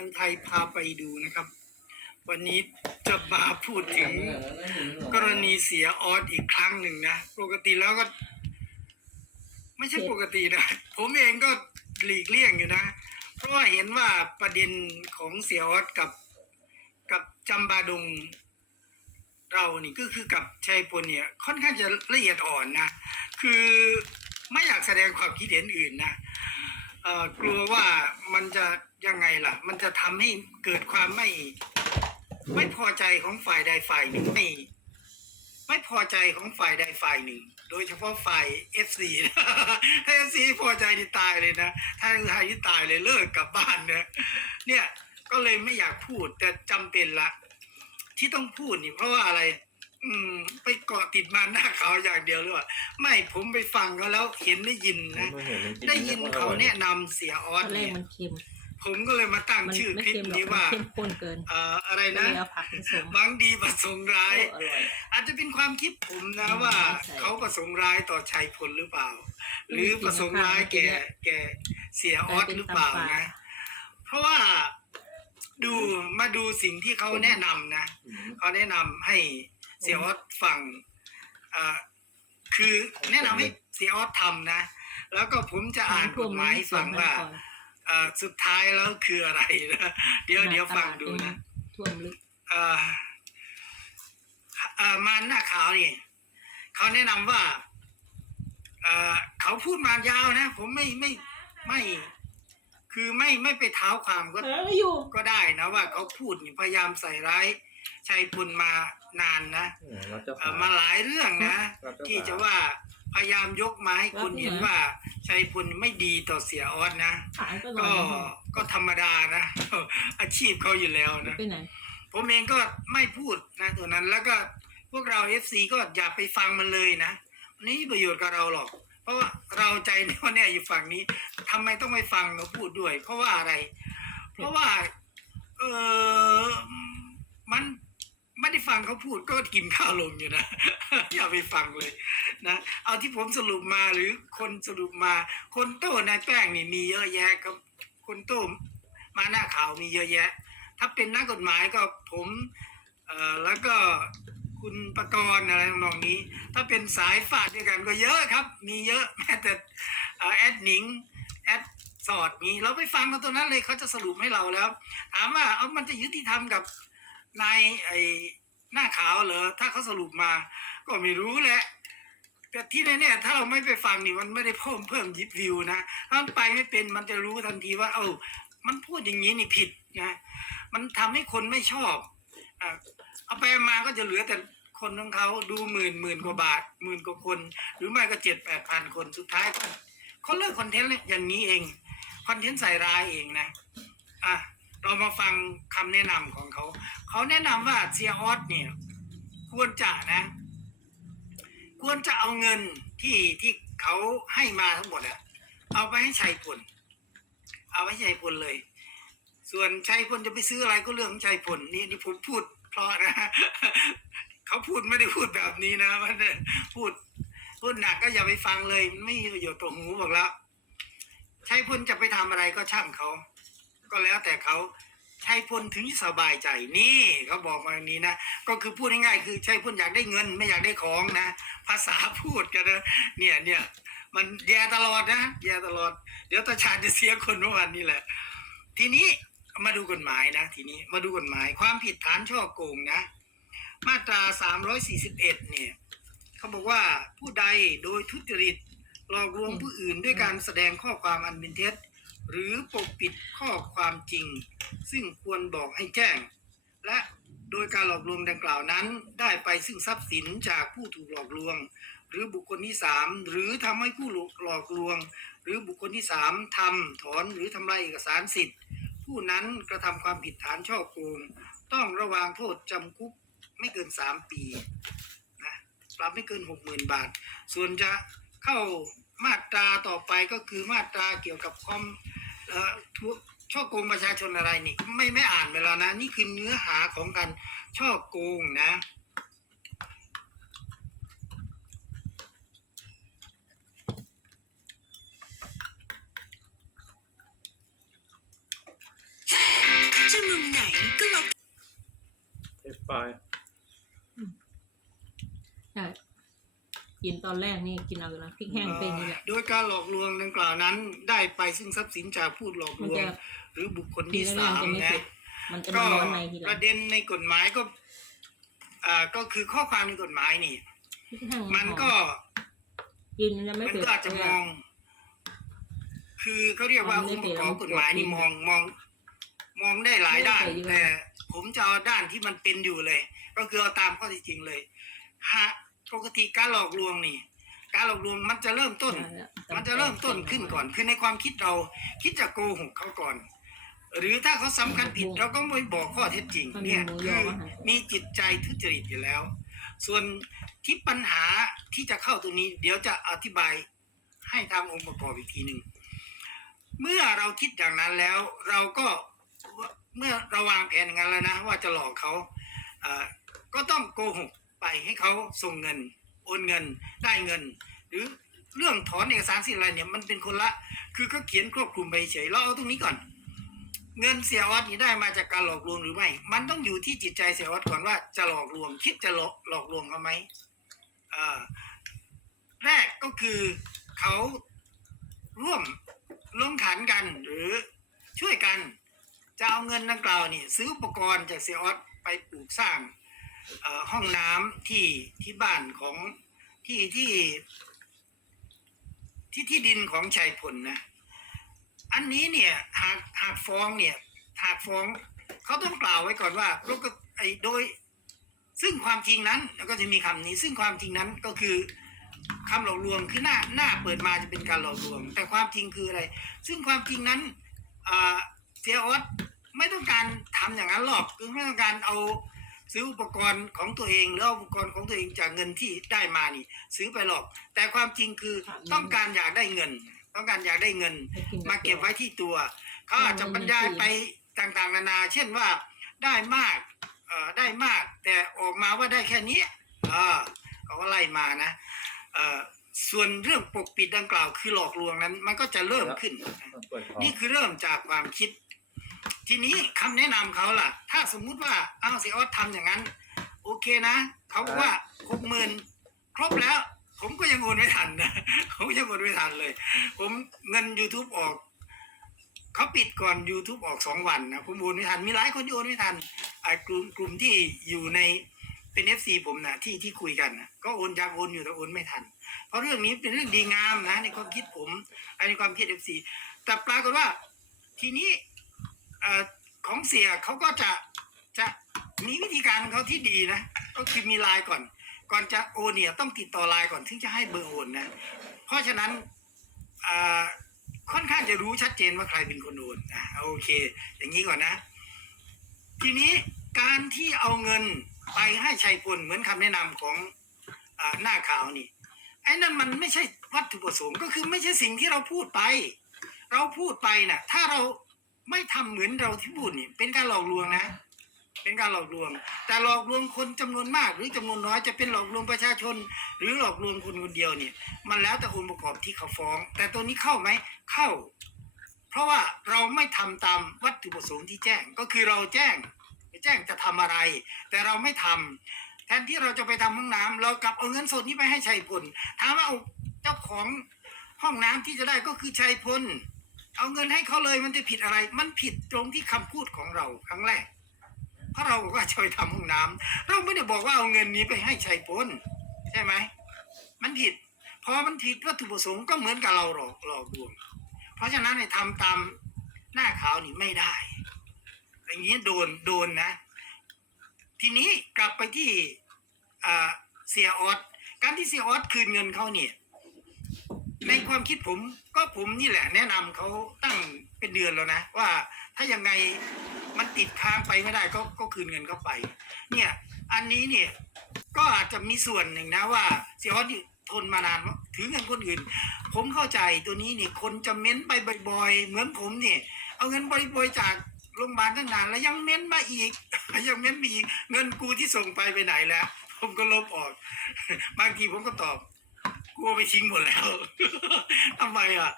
างไทยพาไปดูนะครับ วันนี้จะมาพูดถึงกรณีเสียออสอีกครั้งหนึ่งนะ ปกติแล้วก็ ไม่ใช่ปกตินะ ผมเองก็หลีกเลี่ยงอยู่นะ เพราะว่าเห็นว่าประเด็นของเสียออสกับ กับจำบาดงเรานี่ก็คือกับชัยพลเนี่ย ค่อนข้างจะละเอียดอ่อนนะ คือไม่อยากแสดงความคิดเห็นอื่นนะ กลัวว่ามันจะยังไงล่ะ มันจะทำให้เกิดความไม่ ไม่พอใจของฝ่ายใดฝ่ายหนึ่งไม่ไม่พอใจของฝ่ายใดฝ่ายหนึ่ง โดยเฉพาะฝ่ายเอฟซีถ้าเอฟซีพอใจนี่ตายเลยนะ ถ้าไทยนี่ตายเลยเลิกกลับบ้านนะเนี่ยก็เลยไม่อยากพูดแต่จำเป็นละที่ต้องพูดนี่เพราะว่าอะไร ไปเกาะติดมาหน้าเขาวอย่างเดียวหรือว่าไม่ผมไปฟังเขาแล้วเห็นได้ยินนะได้ยินเขาแนะนำเสียออตสอนแรเนี่กยมันเค็ม ผมก็เลยมาตั้งมันชื่อไม่คลิปเค็มหรอกนี้มันว่าเข้มข้นเกินเอ่ออะไรก็นะเลยเอาผักผสมหวังดีประสงค์ร้ายอร่อย อาจจะเป็นความคิดผมนะอืมว่าใช่เขาประสงค์ร้ายต่อชัยพลหรือเปล่า หรือประสงค์ร้ายแก่แก่เสียออสหรือเปล่านะ เพราะว่าดูมาดูสิ่งที่เขาแนะนำนะเขาแนะนำให้เสียออสฟังเอ่อ คือแนะนำให้เสียออสทำนะ แล้วก็ผมจะอ่านกฎหมายให้ฟังว่าเอ่อสุดท้ายแล้วคืออะไรนะเดี๋ยวเดี๋ยวฟังดูนะท่วมลึกเอ่อเอ่อมาหน้าขาวนี่เขาแนะนำว่าเอ่อเขาพูดมายาวนะ ผมไม่ไม่ไม่คือไม่ไม่ไปเท้าความก็เอออยู่ก็ได้นะว่าเขาพูดนี่พยายามใส่ร้าย ชัยพลมานานนะเอ่อมาหลายเรื่องนะ ที่จะว่าพยายามยกมาให้คุณเห็นว่าชัยพลไม่ดีต่อเสียออสนะ ขายก็หน่ก็อยก็ธรรมดานะ อาชีพเขาอยู่แล้วนะ ไปไหน ผมเองก็ไม่พูดนะตัวนั้น แล้วก็พวกเราเอฟซีก็อย่าไปฟังมันเลยนะมันไม่มีประโยชน์กับเราหรอก เพราะว่าเราใจแน่วแน่อยู่ฝั่งนี้ทำไมต้องไปฟังเขาพูดด้วย เพราะว่าอะไร เพราะว่า เออ มันไม่ได้ฟังเขาพูดก็กินข้าวลงอยู่นะ อย่าไปฟังเลยนะเอาที่ผมสรุปมาหรือคนสรุปมา คนโต้นายแป้งนี่มีเยอะแยะครับ คนโต้มาหน้าข่าวมีเยอะแยะ ถ้าเป็นนักกฎหมายก็ผมเอ่อแล้วก็คุณประกรณ์อะไรทำนองนี้ ถ้าเป็นสายฟาดด้วยกันก็เยอะครับ มีเยอะแม้แต่แอดหนิงแอดสอดนี้เราไปฟังกันตัวนั้นเลยเขาจะสรุปให้เราแล้วถามว่าเอามันจะยุติธรรมกับ นายไอ้หน้าขาวเหรอถ้าเขาสรุปมา ก็ไม่รู้แหละแต่ที่แน่ๆถ้าเราไม่ไปฟังนี่มันไม่ได้เพิ่มเพิ่มยิบวิวนะถ้ามันไปไม่เป็นมันจะรู้ทันทีว่า เอ้ามันพูดอย่างนี้นี่ผิดนะ มันทำให้คนไม่ชอบอะเอาไปมาก็จะเหลือแต่คนของเขาดูหมื่นหมื่นกว่าบาทหมื่นกว่าคน หรือไม่ก็เจ็ดแปดพันคนสุดท้ายก็เขาเลิกคอนเทนต์อย่างนี้เองคอนเทนต์ใส่ร้ายเองนะอะ เรามาฟังคำแนะนำของเขา เขาแนะนำว่าเซียออสเนี่ยควรจะนะ ควรจะเอาเงินที่ที่เขาให้มาทั้งหมดอะเอาไปให้ชัยพลเอาไว้ให้ชัยพลเลย ส่วนชัยพลจะไปซื้ออะไรก็เรื่องของชัยพลนี่นี่ผมพูด เพราะนะเขาพูดไม่ได้พูดแบบนี้นะมันพูดพูดหนักก็อย่าไปฟังเลย ไม่มีประโยชน์ต่อหูบอกแล้วชัยพลจะไปทำอะไรก็ช่างเขา ก็แล้วแต่เขาใชัยพลถึงสบายใจนี่เขาบอกมาอย่างนี้นะก็คือพูดง่ายๆคือใชัยพลอยากได้เงินไม่อยากได้ของนะ ภาษาพูดกันนะเนี่ยเนี่ยมันแย่ตลอดนะแย่ตลอด เดี๋ยวตาชาจะเสียคนเมื่อวานนี้แหละ ทีนี้มาดูกฎหมายนะ ทีนี้มาดูกฎหมายความผิดฐานช่อโกงนะ มาตรา341เนี่ยเขาบอกว่าผู้ใดโดยทุจริตหลอกลวงผู้อื่นด้วยการแสดงข้อความอันเป็นเท็จ หรือปกปิดข้อความจริง ซึ่งควรบอกให้แจ้ง และโดยการหลอกลวงดังกล่าวนั้น ได้ไปซึ่งทรัพย์สินจากผู้ถูกหลอกลวง หรือบุคคลที่สามหรือทำให้ผู้หลอกลวง หรือบุคคลที่สามทำถอนหรือทำลายเอกสารสิทธิ์ ผู้นั้นกระทำความผิดฐานช่อโกง ต้องระวางโทษจำคุกไม่เกินสามปีนะปรับไม่เกินหกหมื่นบาท ส่วนจะเข้ามาตราต่อไปก็คือมาตราเกี่ยวกับความ ช่อโกงประชาชนอะไรนี่ไม่ไม่อ่านไปแล้วนะ นี่คือเนื้อหาของการช่อโกงนะคก็เราเอฟไฟใช่ กินตอนแรกนี่กินเอาเลยนะพริกแห้งเป็นนี่แหละโดยการหลอกลวงดังกล่าวนั้น ได้ไปซึ่งทรัพย์สินจากผู้หลอกลมันวงจะหรือบุคคลกินที่แล้วสามมันจะไม่นะสุกมันจะก็มาร้อนในทีหปลังระเด็นในกฎหมายก็อ่าก็คือข้อความในกฎหมายนี่พริกแห้งมันก็กินแล้วไม่มันเผ็ดก็อาจจะมอง คือเขาเรียกว่าองค์ประกอบกฎหมายนี่มองมอง มองได้หลายด้านแต่ผมจะเอาด้านที่มันเป็นอยู่เลย ก็คือเอาตามข้อเที่จริงเลยหาก ปกติการหลอกลวงนี่ การหลอกลวงมันจะเริ่มต้น มันจะเริ่มต้นขึ้นก่อน คือในความคิดเราคิดจะโกหกเขาก่อน หรือถ้าเขาสำคัญผิดเราก็ไม่บอกข้อเท็จจริง เนี่ยคือมีจิตใจทุจริตอยู่แล้ว ส่วนที่ปัญหาที่จะเข้าตรงนี้ เดี๋ยวจะอธิบายให้ตามองค์ประกอบอีกทีหนึ่งเมื่อเราคิดอย่างนั้นแล้ว เราก็เมื่อเราวางแผนอย่างนั้นแล้วนะ ว่าจะหลอกเขาเอ่อก็ต้องโกหก ไปให้เขาส่งเงิน โอนเงินได้เงิน หรือเรื่องถอนเอกสารสิทธิ์อะไรเนี่ยมันเป็นคนละ คือเขาเขียนครอบคลุมไปเฉยเราเอาตรงนี้ก่อน เงินเสียออสนี่ได้มาจากการหลอกลวงหรือไม่ มันต้องอยู่ที่จิตใจเสียออสก่อนว่าจะหลอกลวง คิดจะหลอกหลอกลวงเขาไหมอ่าแรกก็คือเขาร่วมลงขันกันหรือช่วยกัน จะเอาเงินดังกล่าวนี่ซื้ออุปกรณ์จากเสียออสไปปลูกสร้าง ห้องน้ำที่ที่บ้านของที่ที่ที่ที่ดินของชัยพลนะ อันนี้เนี่ยหากหากฟ้องเนี่ยหากฟ้องเขาต้องกล่าวไว้ก่อนว่าปกไอโดย ซึ่งความจริงนั้นแล้วก็จะมีคำนี้ ซึ่งความจริงนั้นก็คือคำหลอกลวงคือหน้าหน้าเปิดมาจะเป็นการหลอกลวง แต่ความจริงคืออะไร ซึ่งความจริงนั้นเสียออสไม่ต้องการทำอย่างนั้นหรอกคือไม่ต้องการเอา ซื้ออุปกรณ์ของตัวเองหรือเอาอุปกรณ์ของตัวเองจากเงินที่ได้มานี่ ซื้อไปหรอก แต่ความจริงคือต้องการอยากได้เงิน ต้องการอยากได้เงิน มาเก็บไว้ที่ตัว เขาอาจจะบรรยายไปต่างๆ นานา เช่นว่าได้มากเอ่อได้มาก แต่ออกมาว่าได้แค่นี้เออเขาก็ไล่มานะเอ่อส่วนเรื่องปกปิดดังกล่าวคือหลอกลวงนั้น มันก็จะเริ่มขึ้น เปิดท้อง นี่คือเริ่มจากความคิด ทีนี้คำแนะนำเขาล่ะ ถ้าสมมุติว่าอ้าเสียออสทำอย่างนั้น โอเคนะเขาบอกว่าหกหมื่นครบแล้ว ผมก็ยังโอนไม่ทันนะผมยังโอนไม่ทันเลย ผมเงิน YouTube ออกเขาปิดก่อน YouTube ออกสองวันนะผมโอนไม่ทันมีหลายคนที่โอนไม่ทันไอ้กลุ่มกลุ่มที่อยู่ในเป็นเอฟซีผมนะที่ที่คุยกันนะก็โอนอยากโอนอยู่แต่โอนไม่ทัน เพราะเรื่องนี้เป็นเรื่องดีงามนะ ในความคิดผมในความคิดเอฟซีแต่ปรากฏว่าทีนี้ ออของเสียเขาก็จะจะมีวิธีการของเขาที่ดีนะ ก็คือมีไลน์ก่อน ก่อนจะโอนเนี่ยต้องติดต่อไลน์ก่อนถึงจะให้เบอร์โอนนะ เพราะฉะนั้นค่อนข้างจะรู้ชัดเจนว่าใครเป็นคนโอนอะโอเค อย่างนี้ก่อนนะ ทีนี้การที่เอาเงินไปให้ชัยพลเหมือนคำแนะนำของอหน้าข่าวนี่ไอ้นั่นมันไม่ใช่วัตถุประสงค์ก็คือไม่ใช่สิ่งที่เราพูดไป เราพูดไปน่ะ ถ้าเรา ไม่ทำเหมือนเราที่พูดนี่เป็นการหลอกลวงนะ เป็นการหลอกลวง แต่หลอกลวงคนจำนวนมาก หรือจำนวนน้อยจะเป็นหลอกลวงประชาชน หรือหลอกลวงคนคนเดียวเนี่ย มันแล้วแต่องค์ประกอบที่เขาฟ้อง แต่ตัวนี้เข้าไหมเข้า เพราะว่าเราไม่ทำตามวัตถุประสงค์ที่แจ้งก็คือเราแจ้งแจ้งจะทำอะไร แต่เราไม่ทำแทนที่เราจะไปทำห้องน้ำเรากลับเอาเงินสดนี้ไปให้ชัยพลถามว่าเอาเจ้าของห้องน้ำที่จะได้ก็คือชัยพล เอาเงินให้เขาเลยมันจะผิดอะไร มันผิดตรงที่คำพูดของเราครั้งแรก เพราะเราบอกว่าจะไปทำห้องน้ำเราไม่ได้บอกว่าเอาเงินนี้ไปให้ชัยพลใช่ไหมมันผิดพอมันผิดวัตถุประสงค์ก็เหมือนกับเราหลอกหลอกลวง เพราะฉะนั้นเนี่ยทำตามหน้าขาวนี่ไม่ได้ อย่างนี้โดนโดนนะ ทีนี้กลับไปที่เสียออสการที่เสียออสคืนเงินเขาเนี่ย ในความคิดผมก็ผมนี่แหละ แนะนำเขาตั้งเป็นเดือนแล้วนะ ว่าถ้ายังไงมันติดค้างไปไม่ได้ก็ก็คืนเงินเขาไป เนี่ยอันนี้เนี่ยก็อาจจะมีส่วนหนึ่งนะว่าเสียออสนี่ทนมานานถือเงินคนอื่น ผมเข้าใจตัวนี้นี่คนจะเม้นไปบ่อยๆ เหมือนผมเนี่ยเอาเงินบริบริจากโรงพยาบาลตั้งนานแล้วยังเม้นมาอีก ยังเม้นมาอีกเงินกูที่ส่งไปไปไหนแล้ว ผมก็ลบออก บางทีผมก็ตอบ กูไปทิ้งหมดแล้ว ทำไมอะ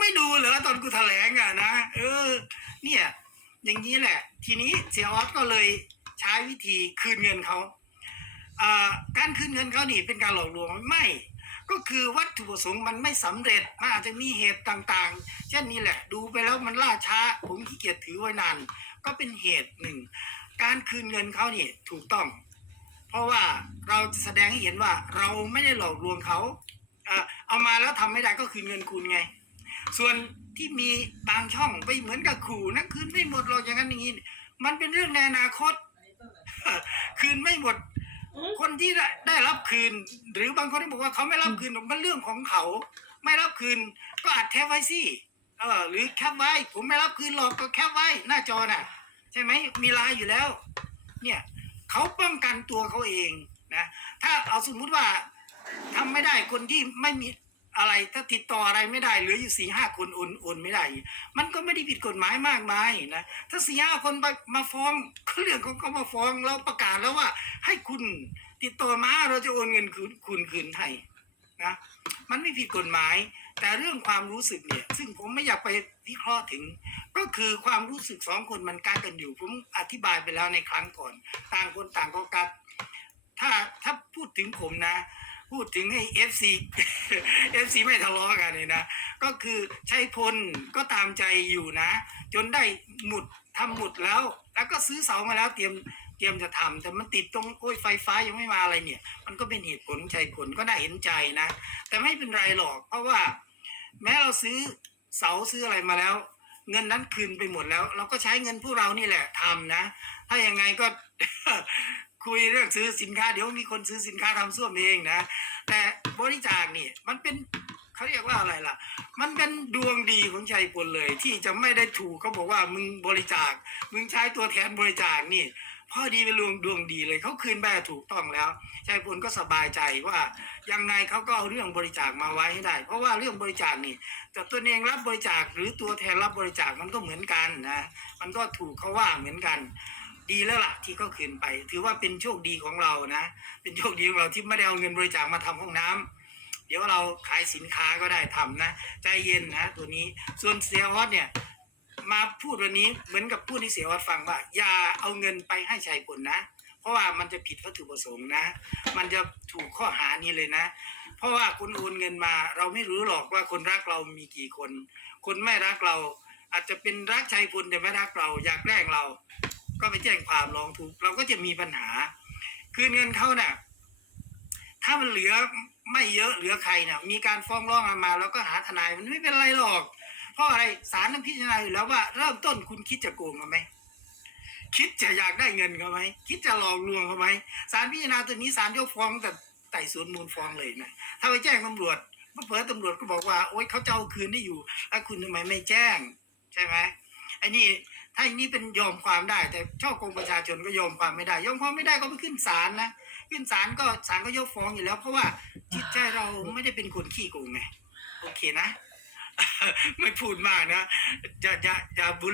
ไม่ดูเหรอตอนกูแถลงอะนะ เออ เนี่ย อย่างนี้แหละ ทีนี้เสียออสก็เลยใช้วิธีคืนเงินเขาเอ่อการคืนเงินเขานี่เป็นการหลอกลวงไมไม่ก็คือวัตถุประสงค์มันไม่สำเร็จมันอาจจะมีเหตุต่างๆ เช่นนี้แหละ ดูไปแล้วมันล่าช้า ผมขี้เกียจถือไว้นาน ก็เป็นเหตุหนึ่ง การคืนเงินเขานี่ถูกต้อง เพราะว่าเราจะแสดงให้เห็นว่าเราไม่ได้หลอกลวงเขา เอามาแล้วทำไม่ได้ก็คืนเงินคุณไง ส่วนที่มีบางช่องไปเหมือนกับขู่นะคืนไม่หมดหรอกอย่างนั้นอย่างนี้มันเป็นเรื่องในอนาคต คืนไม่หมด คนที่ได้รับคืน หรือบางคนที่บอกว่าเขาไม่รับคืนมันเรื่องของเขา ไม่รับคืนก็อัดแคปไว้สิเออหรือแคปไว้ ผมไม่รับคืนหรอกก็แคปไว้หน้าจอน่ะ ใช่ไหมมีลน์อยู่แล้ว เนี่ยเขาป้องกันตัวเขาเองนะถ้าเอาสมมุติว่า ทำไม่ได้คนที่ไม่มีอะไรถ้าติดต่ออะไรไม่ได้เหลืออยู่สี่ห้าคนโอนโอนไม่ได้ มันก็ไม่ได้ผิดกฎหมายมากมายนะถ้าสี่ห้าคนไปมาฟ้องก็เรื่องของเขามาฟ้องเราประกาศแล้วว่า ให้คุณติดต่อมาเราจะโอนเงินคืนคุณคืนให้นะมันไม่ผิดกฎหมาย แต่เรื่องความรู้สึกเนี่ย ซึ่งผมไม่อยากไปวิเคราะห์ถึง ก็คือความรู้สึกสองคนมันกัดกันอยู่ ผมอธิบายไปแล้วในครั้งก่อน ต่างคนต่างก็กัดถ้าถ้าพูดถึงผมนะ พูดถึงให้ FC FC ไม่ทะเลาะกันเลยนะ ก็คือชัยพลก็ตามใจอยู่นะ จนได้หมุดทำหมุดแล้ว แล้วก็ซื้อเสามาแล้วเตรียมเตรียมจะทำแต่มันติดตรงโอ้ยไฟฟ้ายังไม่มาอะไรเนี่ย มันก็เป็นเหตุผลชัยพลก็น่าเห็นใจนะ แต่ไม่เป็นไรหรอก เพราะว่า แม้เราซื้อเสาซื้ออะไรมาแล้ว เงินนั้นคืนไปหมดแล้ว เราก็ใช้เงินพวกเรานี่แหละทำนะ ถ้ายังไงก็ คุยเรื่องซื้อสินค้าเดี๋ยวมีคนซื้อสินค้าทำส้วมเองนะ แต่บริจาคนี่มันเป็นเขาเรียกว่าอะไรล่ะ มันเป็นดวงดีของชัยพลเลย ที่จะไม่ได้ถูกเขาบอกว่ามึงบริจาค มึงใช้ตัวแทนบริจาคนี่พอดีเป็นดวงดวงดีเลยเขาคืนแบบถูกต้องแล้วชัยพลก็สบายใจว่ายังไงเขาก็เอาเรื่องบริจาคมาไว้ให้ได้ เพราะว่าเรื่องบริจาคนี่แต่ตัวเองรับบริจาคหรือตัวแทนรับบริจาคมันก็เหมือนกันนะมันก็ถูกเขาว่าเหมือนกัน ดีแล้วล่ะที่เขาคืนไป ถือว่าเป็นโชคดีของเรานะ เป็นโชคดีของเราที่ไม่ได้เอาเงินบริจาคมาทำห้องน้ำเดี๋ยวเราขายสินค้าก็ได้ทำนะ ใจเย็นนะตัวนี้ส่วนเสียออสเนี่ยมาพูดวันนี้เหมือนกับพูดให้เสียออสฟังว่า อย่าเอาเงินไปให้ชายคนนะ เพราะว่ามันจะผิดวัตถุประสงค์นะ มันจะถูกข้อหานี้เลยนะ เพราะว่าคุณโอนเงินมา เราไม่รู้หรอกว่าคนรักเรามีกี่คน คนไม่รักเราอาจจะเป็นรักชัยพลแต่ไม่รักเราอยากแกล้งเรา ก็ไปแจ้งความร้องทุกข์เราก็จะมีปัญหา คืนเงินเขาเนี่ยถ้ามันเหลือไม่เยอะเหลือใครเนี่ยมีการฟ้องร้องมา แล้วก็หาทนายมันไม่เป็นไรหรอก เพราะอะไรศาลนั้นพิจารณาอยู่แล้วว่าเริ่มต้นคุณคิดจะโกงเขาไหมคิดจะอยากได้เงินเขาไหมคิดจะหลอกลวงเขาไหมศาลพิจารณาตัวนี้ศาลยกฟ้องแต่ไต่สวนมูลฟ้องเลยนะถ้าไปแจ้งตำรวจเผื่อตำรวจก็บอกว่า โอ๊ยเขาเจะเอาคืนได้อยู่แล้วคุณทำไมไม่แจ้ง ใช่ไหม ไอ้นี่ถ้าอันนี้เป็นยอมความได้ แต่ช่อกงประชาชนก็ยอมความไม่ได้ ยอมความไม่ได้ก็ไปขึ้นศาลนะขึ้นศาลก็ศาลก็ยกฟ้องอยู่แล้ว เพราะว่าจิตใจเราไม่ได้เป็นคนขี้โกงไงโอเคนะ ไม่พูดมากนะอย่าอย่าอย่าบุ